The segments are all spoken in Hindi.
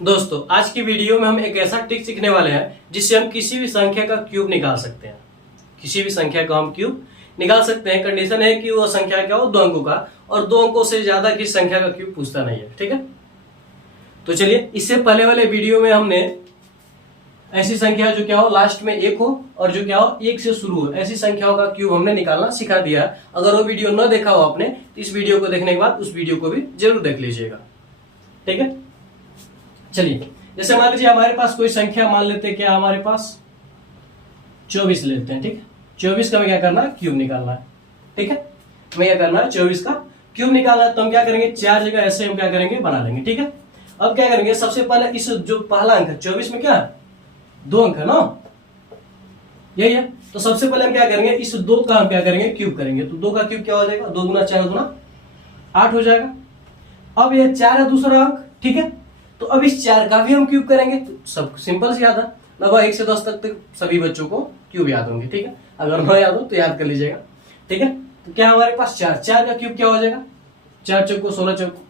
दोस्तों आज की वीडियो में हम एक ऐसा ट्रिक सीखने वाले हैं जिससे हम किसी भी संख्या का क्यूब निकाल सकते हैं। किसी भी संख्या का हम क्यूब निकाल सकते हैं। कंडीशन है कि वो संख्या क्या हो, 2 अंकों का, और 2 अंकों से ज्यादा की संख्या का क्यूब पूछता नहीं है। ठीक है, तो चलिए, इससे पहले वाले वीडियो में हमने ऐसी संख्या जो क्या हो लास्ट में 1 हो और जो क्या हो 1 से शुरू हो, ऐसी संख्याओं का क्यूब हमने निकालना सिखा दिया। अगर वो वीडियो न देखा हो आपने तो इस वीडियो को देखने के बाद उस वीडियो को भी जरूर देख लीजिएगा। ठीक है, चलिए, जैसे मान लीजिए हमारे पास कोई संख्या, मान लेते हैं क्या, हमारे पास 24 लेते हैं। ठीक है, 24 का हमें क्या करना है, क्यूब निकालना है। ठीक है, हमें क्या करना है, 24 का क्यूब निकालना है। तो हम क्या करेंगे, 4 जगह ऐसे हम क्या करेंगे, बना लेंगे। ठीक है, अब क्या करेंगे, सबसे पहले इस जो पहला अंक है 24 में क्या है, 2 अंक है ना, यही है। तो सबसे पहले हम क्या करेंगे, इस 2 का हम क्या करेंगे, क्यूब करेंगे। तो 2 का क्यूब क्या हो जाएगा, 2 गुना 4 गुना 8 हो जाएगा। अब ये 4 है दूसरा अंक। ठीक है, तो अब इस 4 का भी हम क्यूब करेंगे। तो सब सिंपल से याद है, लगभग 1 से 10 तक सभी बच्चों को क्यूब याद होंगे। ठीक है, अगर न याद हो तो याद कर लीजिएगा। ठीक है, तो क्या हमारे पास 4 का क्यूब क्या हो जाएगा, 4 चौको 16 चौको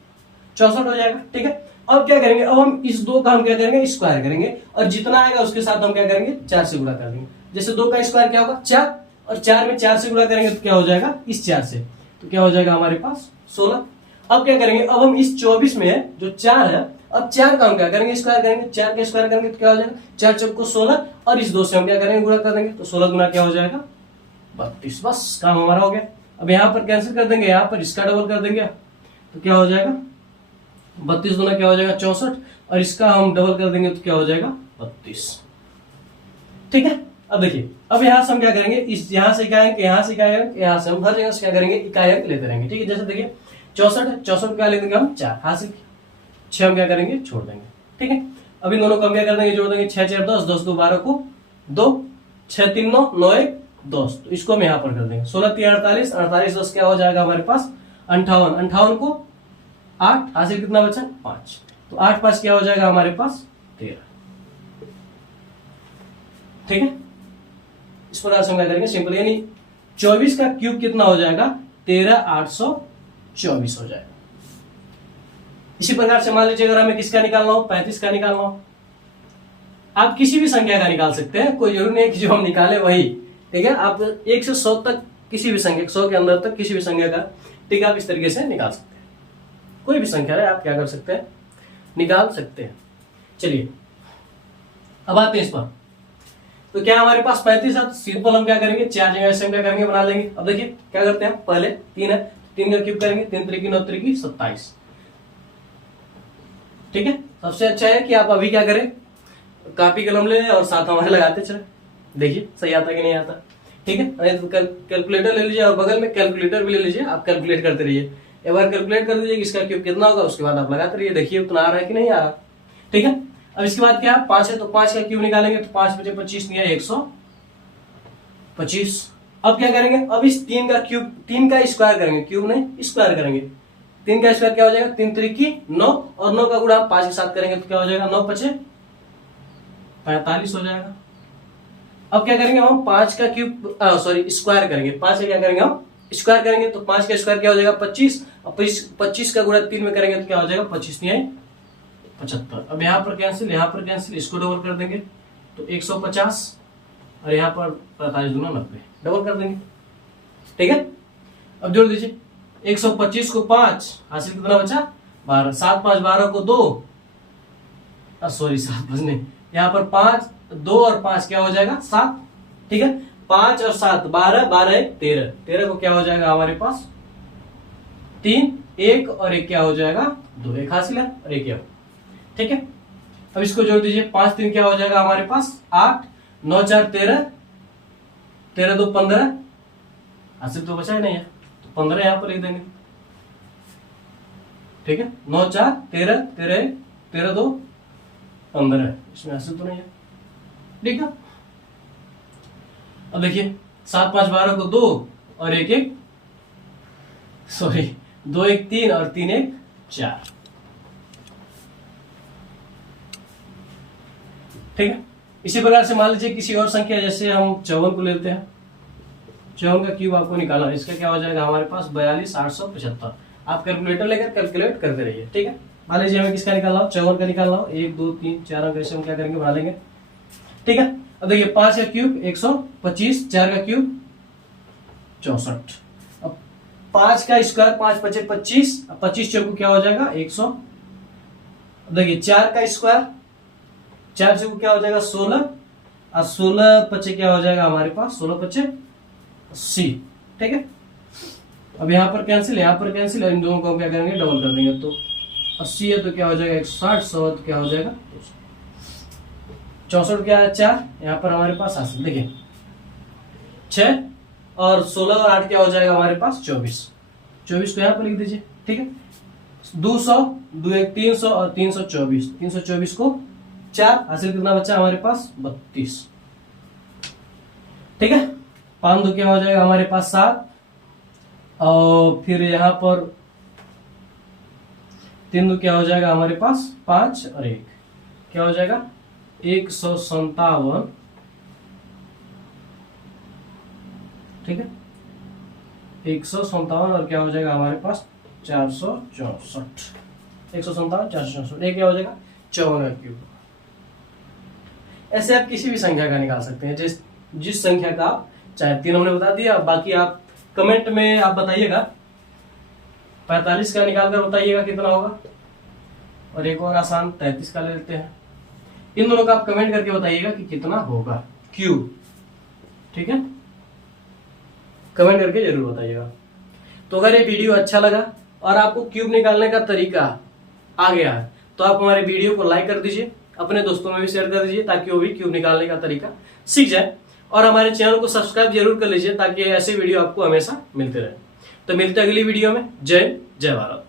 64 हो जाएगा। ठीक है, अब क्या करेंगे, अब हम इस 2 का हम क्या करेंगे, स्क्वायर करेंगे, और जितना आएगा उसके साथ हम क्या करेंगे, 4 से गुणा कर देंगे। जैसे 2 का स्क्वायर क्या होगा, 4, और 4 में 4 से गुणा करेंगे तो क्या हो जाएगा, इस 4 से, तो क्या हो जाएगा हमारे पास 16। अब क्या करेंगे, अब हम इस 24 में जो 4 है, अब 4 का हम क्या करेंगे, स्क्वायर करेंगे। 4 का स्क्वायर करेंगे तो क्या हो जाएगा, 4 चौको 16, और इस 2 से हम क्या करेंगे, गुणा कर देंगे। तो 16 गुना क्या हो जाएगा, 32। बस काम हमारा हो गया। अब यहाँ पर कैंसिल कर देंगे, यहाँ पर इसका डबल कर देंगे, तो क्या हो जाएगा, 32 गुना क्या हो जाएगा, 64, और इसका हम डबल कर देंगे तो क्या हो जाएगा, 32। ठीक है, अब देखिए, अब यहाँ से हम क्या करेंगे, इस यहाँ से इकाई अंक, यहाँ से इकाई अंक, यहाँ से हम हर जगह से क्या करेंगे, इकाई अंक लेते रहेंगे। ठीक है, जैसे देखिए 64 है, 64 क्या ले देंगे हम, 4 हासिल, 6 हम क्या करेंगे, छोड़ देंगे। ठीक है, अब इन दोनों को हम क्या कर देंगे, जोड़ देंगे। 6 4 10, 10 2 12 को 2, 6 3 9, 9 1 10, तो इसको हम यहाँ पर कर देंगे। 16 3 48, 48 10 क्या हो जाएगा हमारे पास 58, 58 को 8 हासिल, कितना बचा, 5, तो 8 5 क्या हो जाएगा हमारे पास 13। ठीक है, इस प्रकार से हम क्या करेंगे, सिंपल, यानी 24 का क्यूब कितना हो जाएगा, 13824 हो जाएगा। इसी प्रकार से मान लीजिए अगर हमें किसका निकालना हो, 35 का निकालना हो, आप किसी भी संख्या का निकाल सकते हैं, कोई जरूरी नहीं है कि जो हम निकाले वही। ठीक है, आप 1 से 100 तक किसी भी संख्या, 100 के अंदर तक किसी भी संख्या का ठीक आप इस तरीके से निकाल सकते हैं। कोई भी संख्या है आप क्या कर सकते हैं, निकाल सकते हैं। चलिए, अब आते हैं इस पर। तो क्या हमारे पास 35 है, सिंपल हम क्या करेंगे, 4 जगह से हम क्या करेंगे, बना लेंगे। अब देखिए क्या करते हैं, पहले 3 है, 3 का क्यूब करेंगे, 3 3 9 3 27। ठीक है, सबसे अच्छा है कि आप अभी क्या करें, कॉपी कलम ले और साथ हमारे लगाते चले, देखिए सही आता कि नहीं आता। ठीक है, तो कैलकुलेटर ले लीजिए और बगल में कैलकुलेटर भी ले लीजिए, आप कैलकुलेट करते रहिए। एक बार कैलकुलेट कर दीजिए इसका क्यूब कितना होगा, उसके बाद आप लगाते रहिए, देखिए उतना आ रहा है कि नहीं आ रहा। ठीक है, अब इसके बाद क्या, 5 है, तो 5 का क्यूब निकालेंगे, तो 5 बचे 25 नहीं है, 125। अब क्या करेंगे, अब इस 3 का क्यूब, 3 का स्क्वायर करेंगे, क्यूब नहीं स्क्वायर करेंगे। 3 का स्क्वायर क्या हो जाएगा, 3 3 9, और 9 का गुणा 5 के साथ करेंगे तो क्या हो जाएगा, 9 5 45 हो जाएगा। अब क्या करेंगे हम, 5 का क्यूब सॉरी स्क्वायर करेंगे, 5 का क्या करेंगे हम, स्क्वायर करेंगे, तो 5 का स्क्वायर क्या हो जाएगा, 25, और 25 का गुणा 3 में करेंगे तो क्या हो जाएगा, 25 नहीं है 75। अब यहाँ पर कैंसिल, यहाँ पर कैंसिल, इसको डबल कर देंगे तो 150, और यहाँ पर 45 दूना 90, डबल कर देंगे। ठीक है, अब जोड़ दीजिए, 125 को 5 हासिल, कितना बचा 12, 7 5 12 को 2, सॉरी 7 नहीं, यहाँ पर 5 2 और 5 क्या हो जाएगा 7। ठीक है, 5 और 7 12, 12 13, 13 को क्या हो जाएगा हमारे पास 3, 1 और 1 क्या हो जाएगा 2, 1 हासिल है और 1 है। ठीक है, अब इसको जोड़ दीजिए, 5 3 क्या हो जाएगा हमारे पास 8, 9 4 13, 13 2 15, हासिल तो बचा ही नहीं है, तो 15 यहां पर लिख देंगे। ठीक है, 9 4 13, 13 13 2 15, इसमें हासिल तो नहीं है। ठीक है, अब देखिए 7 5 12 को 2 और 1 1 सॉरी 2 1 3 और 3 1 4। ठीक है, इसी प्रकार से मान लीजिए किसी और संख्या, जैसे हम 54 को लेते हैं, 54 का क्यूब आपको निकालना है, इसका क्या हो जाएगा हमारे पास 42 875। आप कैलकुलेटर लेकर कैलकुलेट करते रहिए। ठीक है, मान लीजिए हमें किसका निकालना हो, 54 का निकालना हो, 1 2 3 4 अंक ऐसे हम क्या करेंगे, बना लेंगे। ठीक है, अब देखिए 5 का क्यूब 125, 4 का क्यूब 64। अब 5 का स्क्वायर 5 पचे 25, 25 चौको क्या हो जाएगा 100। अब देखिए 4 का स्क्वायर 4 चौको क्या हो जाएगा 16, और 16 पचे क्या हो जाएगा हमारे पास 16 पचे 80। ठीक है, अब यहाँ पर कैंसिल, यहाँ पर कैंसिल, इन दोनों को हम क्या करेंगे, डबल कर देंगे। तो 80 है तो क्या हो जाएगा 160, 100 तो क्या हो जाएगा 64 क्या है 4, यहाँ पर हमारे पास हासिल देखिए 6 और 16 और 8 क्या हो जाएगा हमारे पास 24। 24 को यहाँ पर लिख दीजिए। ठीक है, 200 2 1 300 और 324, 324 को 4 हासिल कितना बचा हमारे पास 32। ठीक है, 5 2 क्या हो जाएगा हमारे पास 7, और फिर यहाँ पर 3 2 क्या हो जाएगा हमारे पास 5 और 1 क्या हो जाएगा 157। ठीक है, 157 और क्या हो जाएगा हमारे पास 464, 157 464, ये क्या हो जाएगा 54 का क्यूब। ऐसे आप किसी भी संख्या का निकाल सकते हैं, जिस संख्या का आप चाहे। 3 हमने बता दिया, बाकी आप कमेंट में आप बताइएगा। 45 का निकाल कर बताइएगा कितना होगा, और एक और आसान 33 का ले लेते हैं। इन दोनों का आप कमेंट करके बताइएगा कि कितना होगा क्यूब। ठीक है, कमेंट करके जरूर बताइएगा। तो अगर ये वीडियो अच्छा लगा और आपको क्यूब निकालने का तरीका आ गया है तो आप हमारे वीडियो को लाइक कर दीजिए, अपने दोस्तों में भी शेयर कर दीजिए ताकि वो भी क्यूब निकालने का तरीका सीख जाए, और हमारे चैनल को सब्सक्राइब जरूर कर लीजिए ताकि ऐसे वीडियो आपको हमेशा मिलते रहे। तो मिलते हैं अगली वीडियो में। जय भारत।